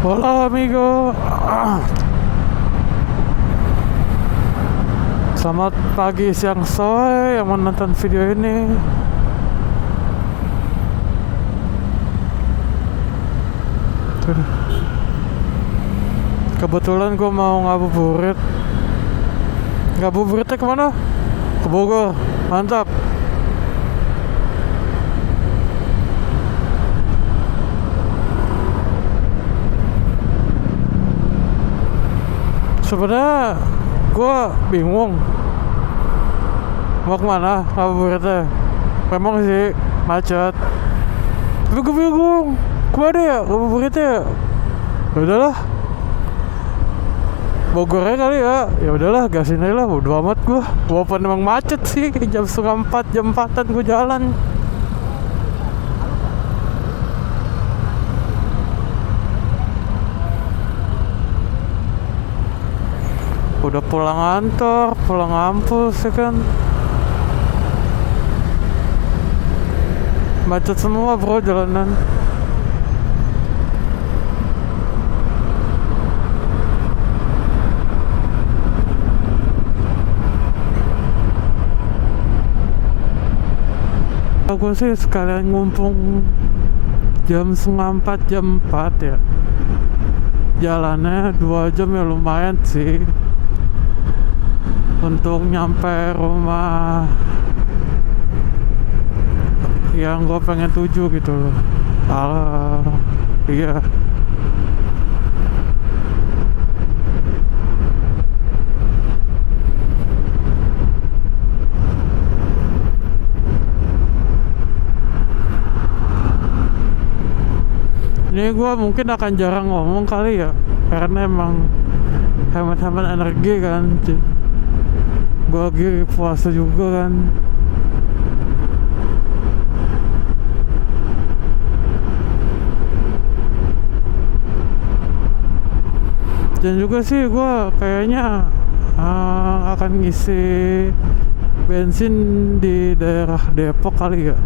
Hola amigo. Selamat pagi, siang, sore yang menonton video ini. Kebetulan gue mau ngabuburit. Ngabuburitnya kemana? Ke Bogor. Mantap. Sebenarnya gue bingung mau kemana ngabuburitnya. Memang sih macet, tapi gue bingung kemana ya ngabuburitnya. Ya udahlah, Bogornya kali ya. Ya udahlah, gasin aja lah, bodo amat gue. Walaupun emang macet sih, jam setengah 4, jam 4-an gue jalan. Udah pulang kantor, pulang kampus ya kan. Macet semua bro jalanan. Aku sih sekalian ngumpung jam setengah 4, jam 4 ya. Jalannya 2 jam ya lumayan sih untuk nyampe rumah yang gue pengen tuju gitu loh. Iya. Ini gue mungkin akan jarang ngomong kali ya, karena emang hemat-hemat energi kan. Gue lagi puasa juga kan. Dan juga sih gue kayaknya akan ngisi bensin di daerah Depok kali ya,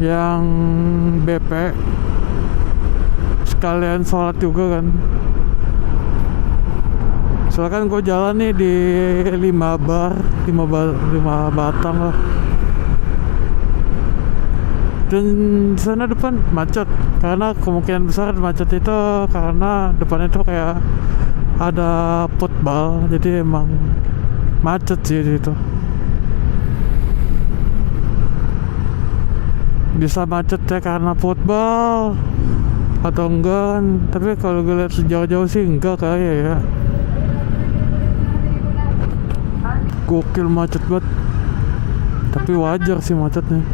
yang BP, sekalian sholat juga kan. Soalnya kan gue jalan nih di 5 batang lah. Dan di sana depan macet, karena kemungkinan besar macet itu karena depannya tuh kayak ada football, jadi emang macet sih di situ. Bisa macet ya karena football atau enggak kan, tapi kalau gue lihat sejauh-jauh sih enggak kayak ya. Gokil macet banget, tapi wajar sih macetnya.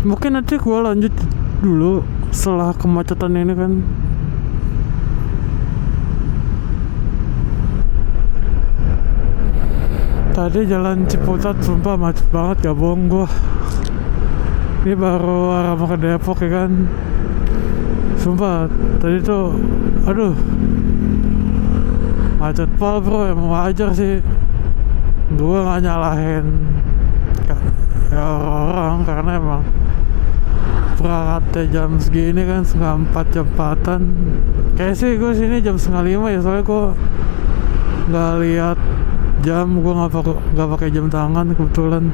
Mungkin nanti gue lanjut dulu setelah kemacetan ini kan. Tadi jalan Ciputat sumpah macet banget, gak bohong gue. Ini baru arah mau ke Depok ya kan. Sumpah tadi tuh aduh macet pol bro. Emang wajar sih, gue gak nyalahin ya orang, karena emang berangkatnya jam segini kan, setengah 4, jam 4-an. Kayak sih gue sini jam setengah 5 ya, soalnya gue nggak lihat jam, gue nggak pakai jam tangan kebetulan.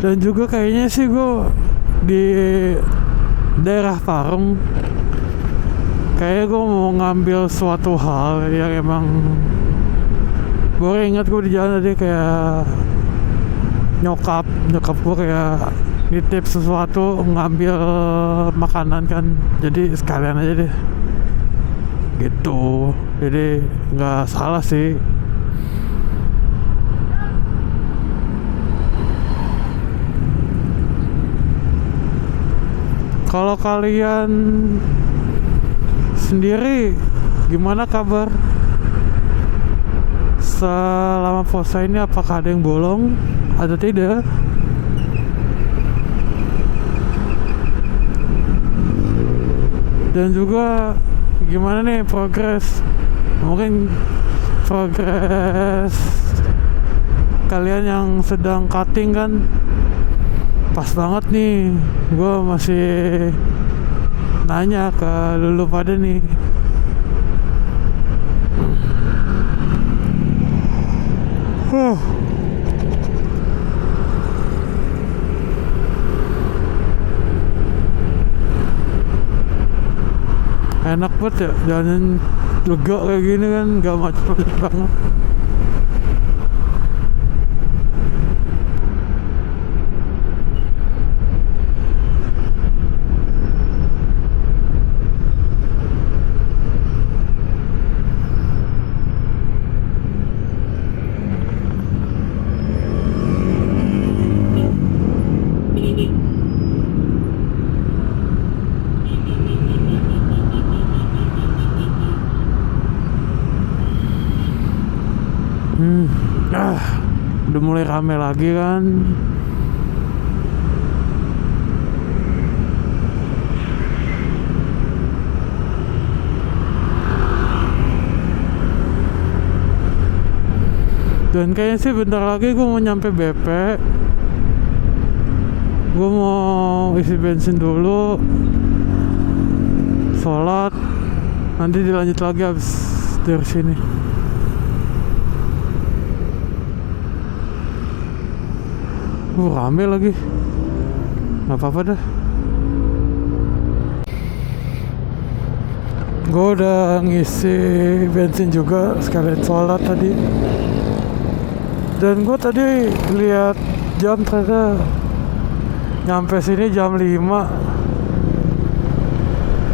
Dan juga kayaknya sih gue di daerah Parung, kayaknya gue mau ngambil suatu hal yang emang gue ingat. Gue di jalan tadi kayak nyokap gue kayak nitip sesuatu, ngambil makanan kan, jadi sekalian aja deh gitu. Jadi nggak salah sih. Kalau kalian sendiri gimana kabar? Selama puasa ini apakah ada yang bolong atau tidak? Dan juga gimana nih progres? Mungkin progres kalian yang sedang cutting kan pas banget nih. Gue masih nanya ke lulu pada nih. Enak banget ya jalan lega kayak gini kan, gak macet banget. Udah mulai rame lagi kan. Dan kayaknya sih bentar lagi gue mau nyampe BP. Gue mau isi bensin dulu, sholat, nanti dilanjut lagi habis dari sini. Rame lagi. Gak apa-apa dah. Gue udah ngisi bensin juga sekalian sholat tadi. Dan gue tadi lihat jam, ternyata nyampe sini jam 5.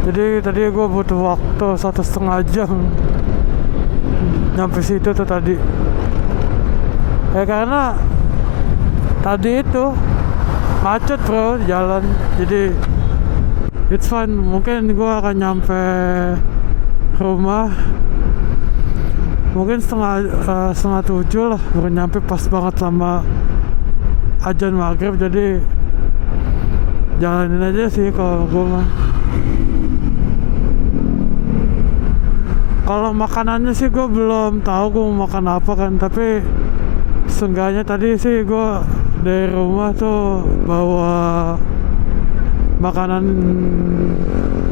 Jadi tadi gue butuh waktu 1,5 jam nyampe situ tuh tadi. Ya karena tadi itu macet bro jalan, jadi it's fine. Mungkin gue akan nyampe rumah mungkin setengah 7 lah, baru nyampe pas banget sama azan maghrib. Jadi jalanin aja sih kalau gue mah. Kalau makanannya sih gue belum tahu gue mau makan apa kan, tapi seenggaknya tadi sih gue dari rumah tuh bawa makanan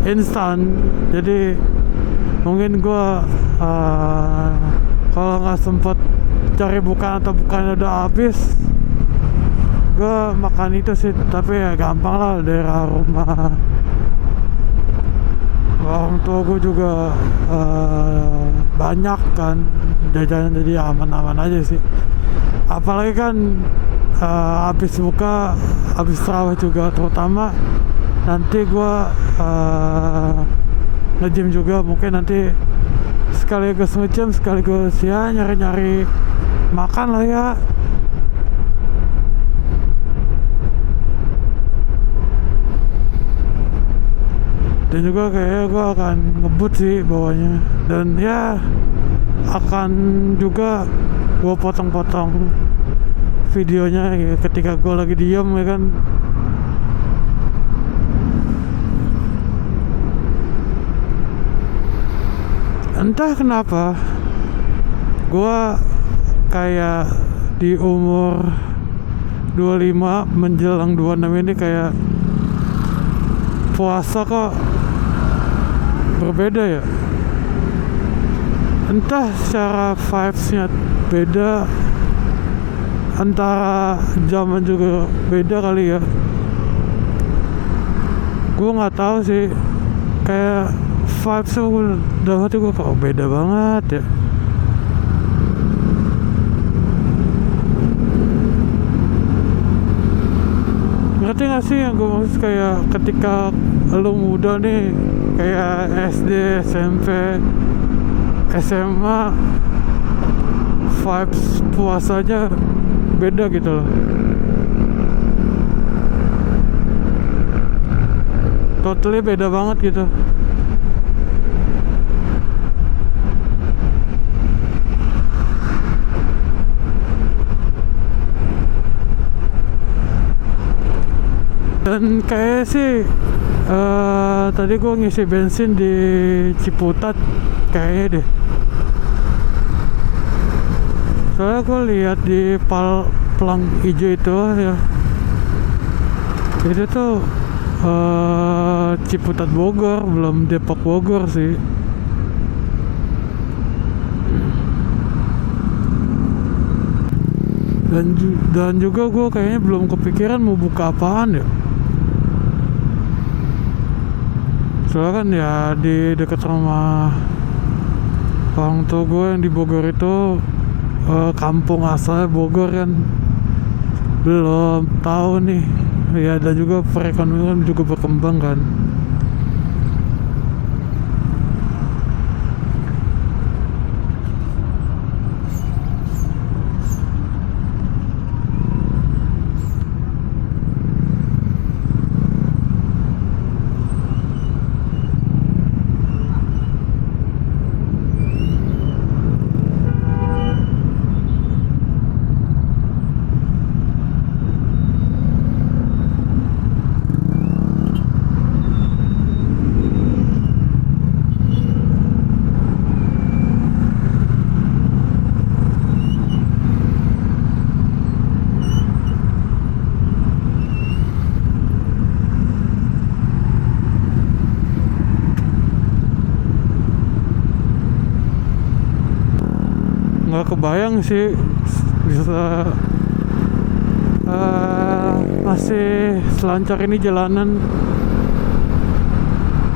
instan. Jadi mungkin gue kalau nggak sempet cari bukaan atau bukannya udah habis, gue makan itu sih. Tapi ya gampang lah dari rumah. Orang tua gue juga banyak kan jajanan, jadi aman-aman aja sih. Apalagi kan habis buka, habis terawih juga, terutama nanti gua nge-gym juga. Mungkin nanti sekaligus nge-gym sekaligus ya nyari-nyari makan lah ya. Dan juga kayaknya gua akan ngebut sih bawahnya. Dan ya akan juga gua potong-potong videonya ya, ketika gue lagi diem ya kan. Entah kenapa gue kayak di umur 25 menjelang 26 ini kayak puasa kok berbeda ya. Entah secara vibes-nya beda, antara zaman juga beda kali ya. Gue nggak tahu sih, kayak vibes gue dalam hati gue kok beda banget ya. Ngerti gak sih yang gue maksud? Kayak ketika lu muda nih, kayak SD, SMP, SMA, vibes puasanya beda gitu loh. totally beda banget gitu. Dan kayak sih tadi gue ngisi bensin di Ciputat kayaknya deh. Soalnya gue lihat di pelang hijau itu ya, itu tuh Ciputat Bogor, belum Depok Bogor sih. Dan juga gue kayaknya belum kepikiran mau buka apaan ya. Soalnya kan ya di dekat rumah orang tua gue yang di Bogor itu, kampung asalnya Bogor kan, belum tahu nih ya. Dan juga perekonomian juga berkembang kan. Nggak kebayang sih bisa masih selancar ini jalanan.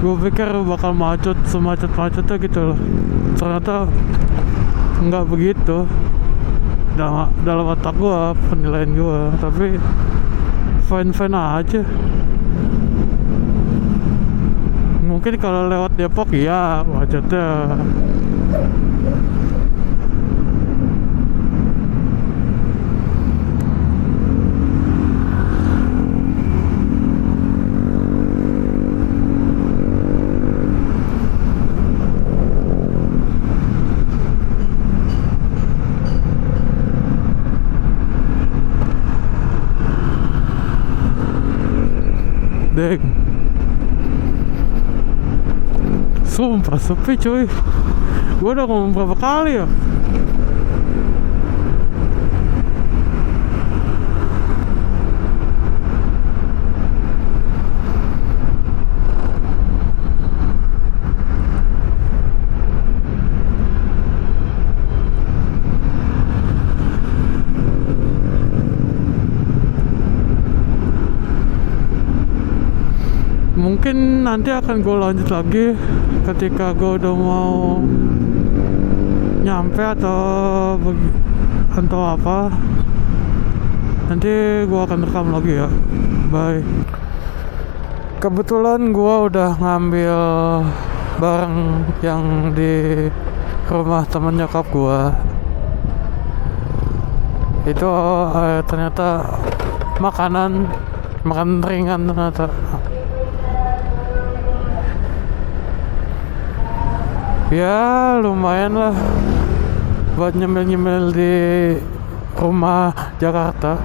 Gue pikir bakal macet semacet-macetnya gitu loh. Ternyata nggak begitu dalam otak gue, penilaian gue. Tapi fine aja. Mungkin kalau lewat Depok ya macetnya. Deng, sumpah sepi cuy. Gue udah ngomong berapa kali ya. Mungkin nanti akan gue lanjut lagi ketika gue udah mau nyampe atau apa. Nanti gue akan rekam lagi ya. Bye. Kebetulan gue udah ngambil barang yang di rumah temen nyokap gue. Itu ternyata makanan ringan ternyata. Ya lumayan lah buat nyemil-nyemil di rumah Jakarta.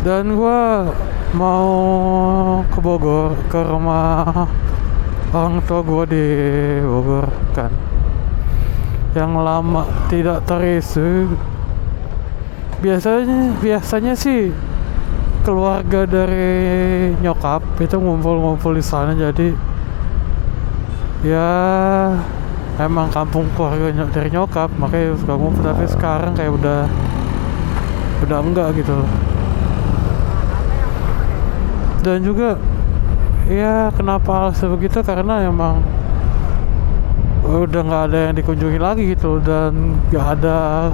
Dan gua mau ke Bogor, ke rumah orang tua gue di Bogor kan, yang lama tidak terisi. Biasanya sih keluarga dari nyokap itu ngumpul di sana. Jadi ya emang kampung keluarga dari nyokap, makanya suka ngumpul. Tapi sekarang kayak udah enggak gitu loh. Dan juga ya kenapa alasan begitu, karena emang udah nggak ada yang dikunjungi lagi gitu. Dan nggak ada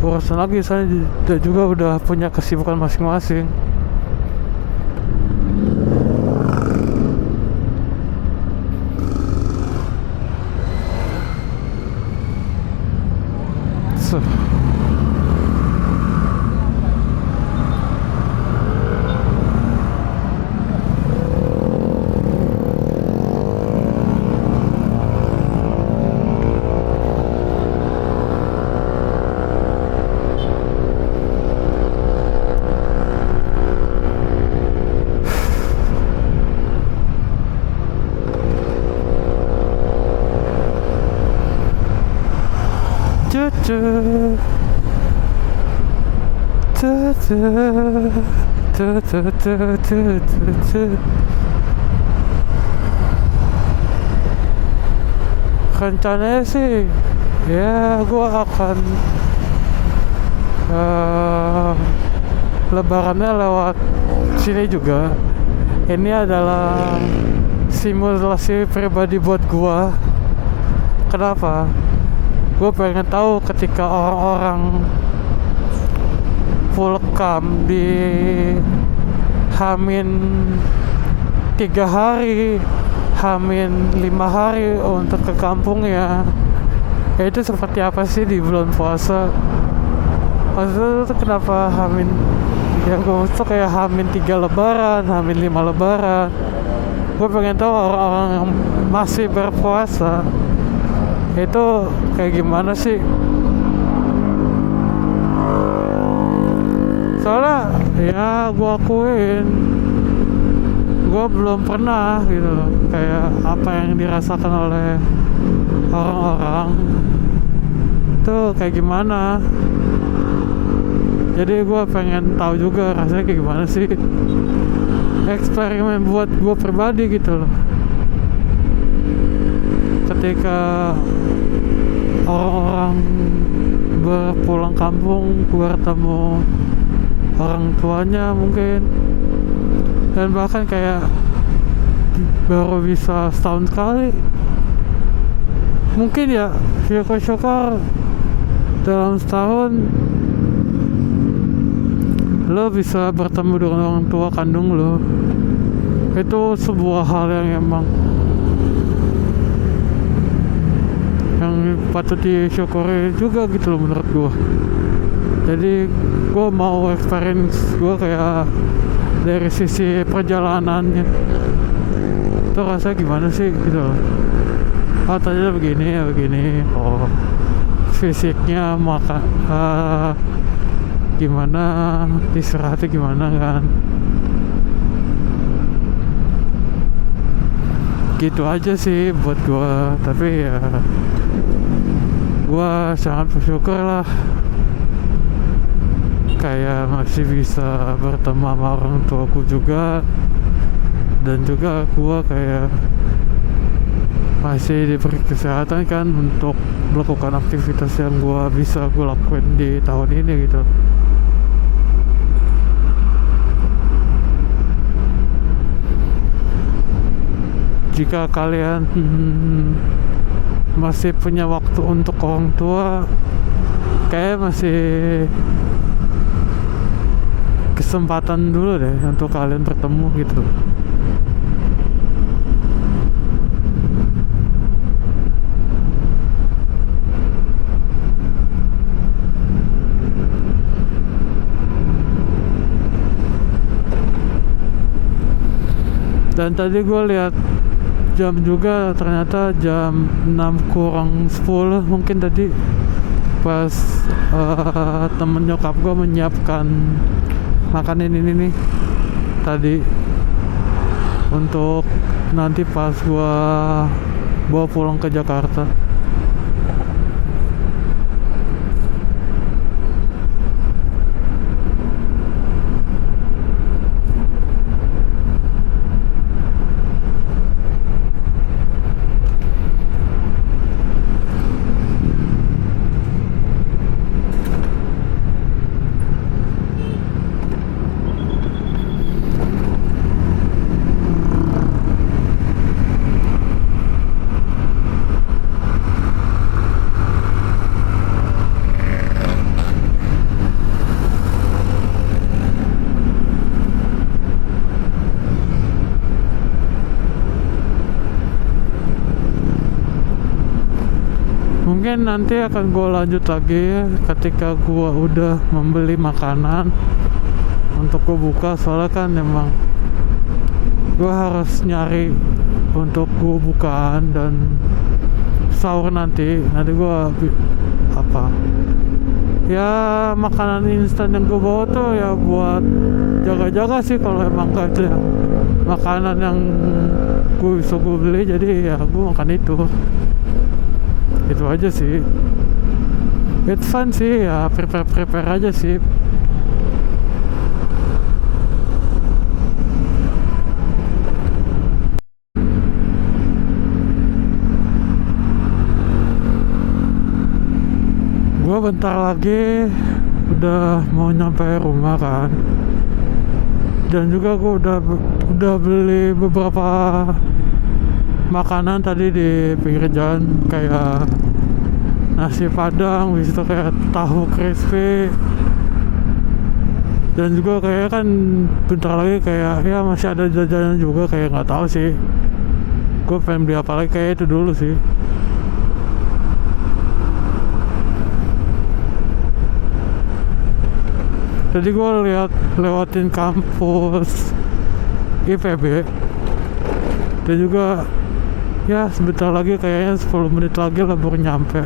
urusan lagi, saya juga udah punya kesibukan masing-masing. So. Rencananya sih ya gua akan lebarannya lewat sini juga. Ini adalah simulasi pribadi buat gua. Kenapa? Gue pengen tahu ketika orang-orang full camp di Hamin 3 hari, Hamin 5 hari untuk ke kampungnya, itu seperti apa sih di bulan puasa. Maksudnya itu kenapa Hamin, yang gue maksud kayak Hamin 3 lebaran, Hamin 5 lebaran. Gue pengen tahu orang-orang yang masih berpuasa itu kayak gimana sih. Soalnya ya gue akuin gue belum pernah gitu loh, kayak apa yang dirasakan oleh orang-orang itu kayak gimana. Jadi gue pengen tahu juga rasanya kayak gimana sih, eksperimen buat gue pribadi gitu loh. Ketika orang-orang berpulang kampung, bertemu orang tuanya mungkin, dan bahkan kayak baru bisa setahun sekali, mungkin ya syukur-syukur dalam setahun lo bisa bertemu dengan orang tua kandung lo. Itu sebuah hal yang emang yang patut disyukuri juga gitu loh menurut gue. Jadi gue mau experience gue kayak dari sisi perjalanannya itu rasanya gimana sih gitu loh. Oh tadinya begini ya begini, oh fisiknya makan gimana, istirahatnya gimana kan, gitu aja sih buat gua. Tapi ya gua sangat bersyukur lah kayak masih bisa bertemu sama orang tuaku juga, dan juga gua kayak masih diberi kesehatan kan untuk melakukan aktivitas yang gua bisa gua lakuin di tahun ini gitu. Jika kalian masih punya waktu untuk orang tua, kayak masih kesempatan dulu deh untuk kalian bertemu gitu. Dan tadi gue lihat jam juga, ternyata jam 6 kurang 10 mungkin tadi pas temen nyokap gue menyiapkan makanan ini nih tadi untuk nanti pas gue bawa pulang ke Jakarta. mungkin nanti akan gue lanjut lagi ketika gue udah membeli makanan untuk gue buka, soalnya kan emang gue harus nyari untuk gue bukaan dan sahur nanti gue apa ya, makanan instan yang gue bawa tuh ya buat jaga-jaga sih. Kalau emang gak ada makanan yang gue bisa gue beli, jadi ya gue makan itu aja sih. It's fun sih ya, prepare aja sih. Gue bentar lagi udah mau nyampe rumah kan, dan juga gue udah beli beberapa makanan tadi di pinggir jalan, kayak nasi padang, habis itu kayak tahu crispy, dan juga kayak kan bentar lagi kayak ya masih ada jajanan juga, kayak nggak tahu sih gue pengen beli apa lagi, kayak itu dulu sih. Tadi gue lewatin kampus IPB, dan juga ya sebentar lagi, kayaknya 10 menit lagi lah baru nyampe.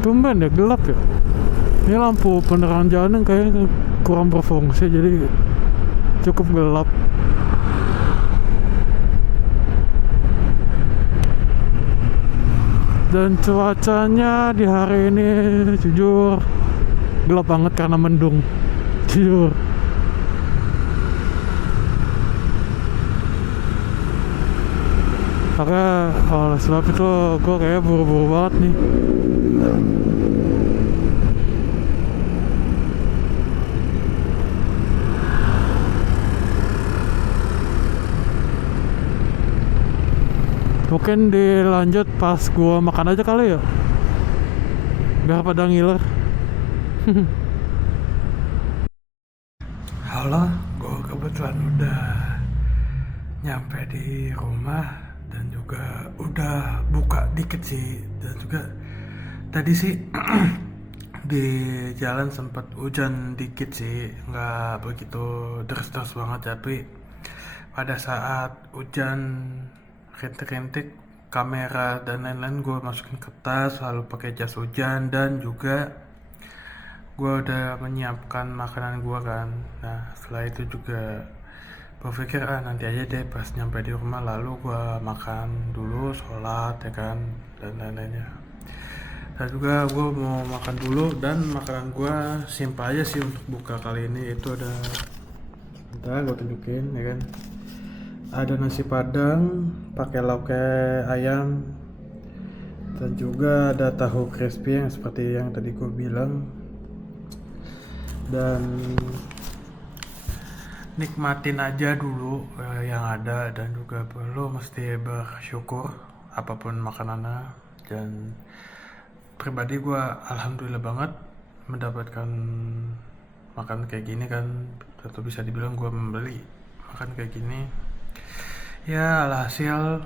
Tumben ya gelap ya. Ini lampu penerangan jalan kayaknya kurang berfungsi, jadi cukup gelap. Dan cuacanya di hari ini jujur gelap banget karena mendung, jujur. Maka oleh sebab itu gue kayak buru-buru banget nih. Mungkin dilanjut pas gua makan aja kali ya, biar pada ngiler. Halo, gua kebetulan udah nyampe di rumah dan juga udah buka dikit sih, dan juga tadi sih di jalan sempat hujan dikit sih, nggak begitu deras-deras banget, tapi pada saat hujan rintik-rintik kamera dan lain-lain gue masukin ke tas, lalu pakai jas hujan, dan juga gue udah menyiapkan makanan gue kan. Nah setelah itu juga berpikir nanti aja deh pas nyampe di rumah, lalu gue makan dulu, sholat ya kan, dan lain-lainnya. Dan juga gue mau makan dulu, dan makanan gue simpel aja sih untuk buka kali ini. Itu ada, bentar gue tunjukin ya kan, ada nasi padang pakai lauk ayam, dan juga ada tahu crispy yang seperti yang tadi gue bilang. Dan nikmatin aja dulu yang ada, dan juga perlu mesti bersyukur apapun makanannya. Dan pribadi gue alhamdulillah banget mendapatkan makan kayak gini kan, atau bisa dibilang gue membeli makan kayak gini. Ya alhasil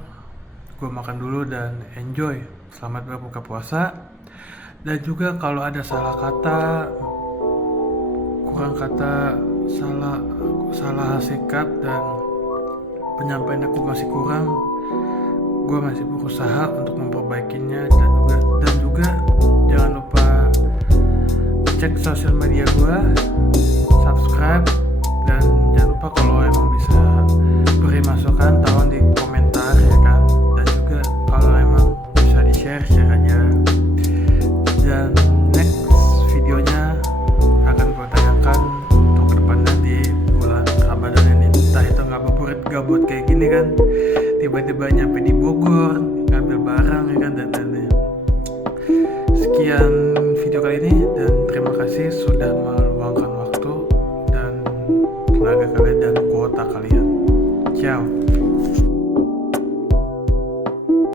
gue makan dulu dan enjoy. Selamat berbuka puasa. Dan juga kalau ada salah kata, kurang kata, salah sikap, dan penyampaian aku masih kurang, gue masih berusaha untuk memperbaikinya. Dan juga jangan lupa cek sosial media gue, subscribe, dan jangan lupa kalau emang bisa beri masukan, tolong di komentar ya kan, dan juga kalau emang bisa di share aja. Dan next videonya akan gue tayangkan untuk kedepannya di bulan Ramadan ini. Entah itu ngabuburit gabut kayak gini kan, tiba-tiba nyampe di Bogor ngambil barang ya kan, dan lain-lain. Sekian video kali ini, dan terima kasih sudah meluangkan waktu dan tenaga kalian dan kuota kalian. Ciao.